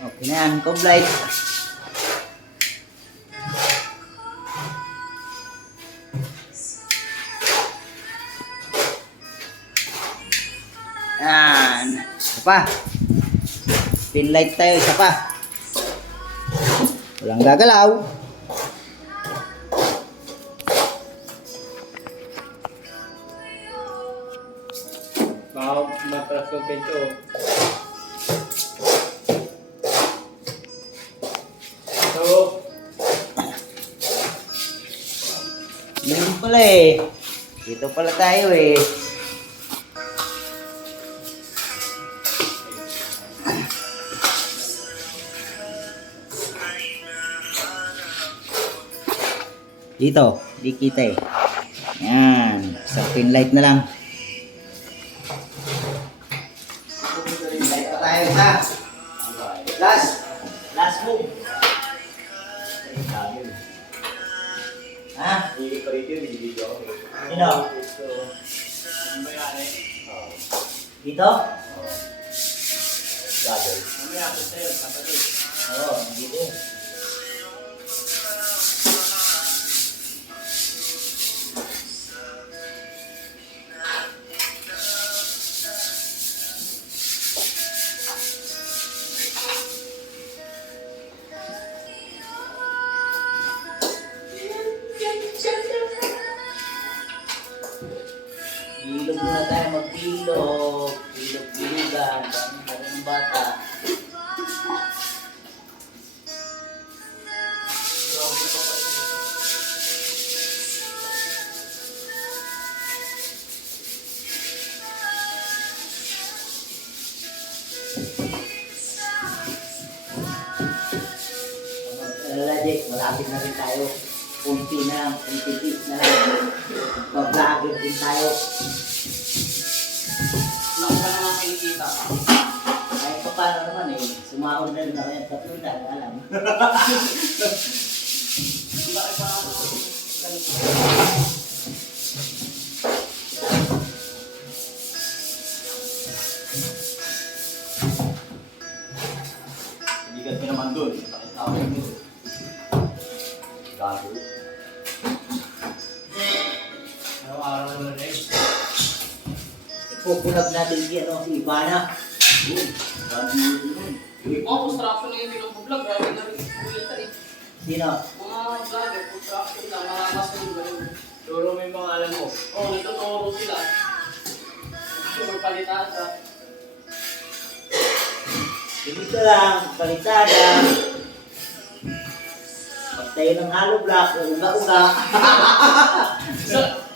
Okay na yan, complete. Yan. Isa pa. Pin light tayo, isa pa. Walang gagalaw. Baka matras yung pento. So, Yun pala eh. Dito pala tayo eh. Dito, di kita eh. Yan, isang pin light na lang. Pin light pa tayo ha. Last move. Ha? hindi pa rito yung video ako. Sino? So, ano ba yan eh? Dito? Gather. Mamaya ako sa'yo, kapatid. Oo, dito. Bilog muna tayo magbilog. Bilog-bilogan. Dami ng bata. Jake, malapit na rin tayo. Punti na lang, punti na lang. Mag-vlogger din tayo. Lang ka naman kinikita. Kahit pa paano naman eh, sumahod na rin ako yan. Tatlo na, alam. Laki pa ako. Bigat ka naman doon. Bakit tao yun doon? Gago. Araw-araw naman eh. Ipupunag natin si Ivana. Mga construction na yung pinag-vlog. Grabe na rin. Sino? Mga vlogger, construction lang. Mga masunod na rin. Turo mo yung mga alam mo. Oo, nagtuturo sila. Magpalitan sa. Dito lang, palitada. Pagtayo ng hollow block, uga-uga.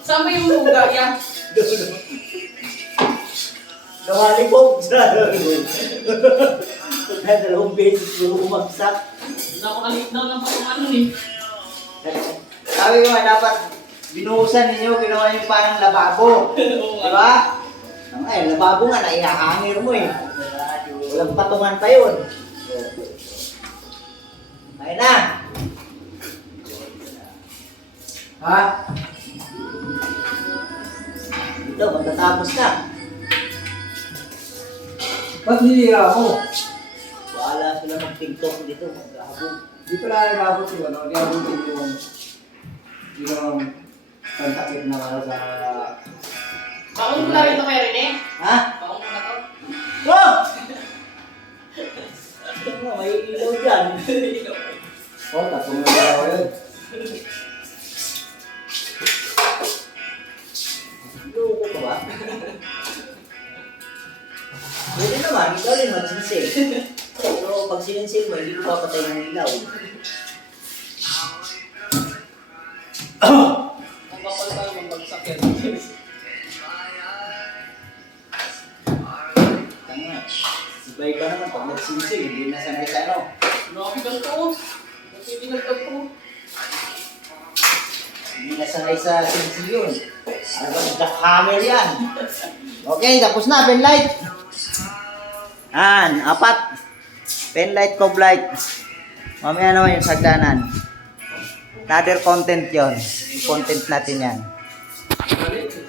Saan ba yung lugar yan? Nawalibog sa dalawang beses puro umagsak. Napakaliit daw ng patumanon eh. Sabi ko nga dapat binuhusan ninyo, ginawa nyo parang lababo. Oo nga. Diba? Ay, lababo nga, naihahangir mo eh. Walang patungan pa yun. Ayun na. Ha? Ito, magtatapos na. Ba't hinira ako? Bahala sila mag-tiktok dito, mag-habog. Dito na nag-abot yung ano, nag-abot yung pantakip na sa... Paong mo na rin ito kay Rene? Ha? Paong mo na to? Oh! Ito nga, may ilaw dyan. Oh, tatong na ako yun. Loko ka ba? Pwede naman, ikaw rin magsinsig. Pero pag sininsig mo, hindi ko papatay ng ilaw. Ang kapal tayo ng bagsak yan. Tanga. Sibay ka naman pag nagsinsig, hindi na sanay sa ano. Grabe ka to. Kasi binagdag ko. Hindi na sanay sa sinsig yun. Ano ba, jackhammer yan. Okay, tapos na, pen light. Apat. Pen light, cob light. Mamaya naman yung sagdanan. Another content yon. Content natin yan. Galit.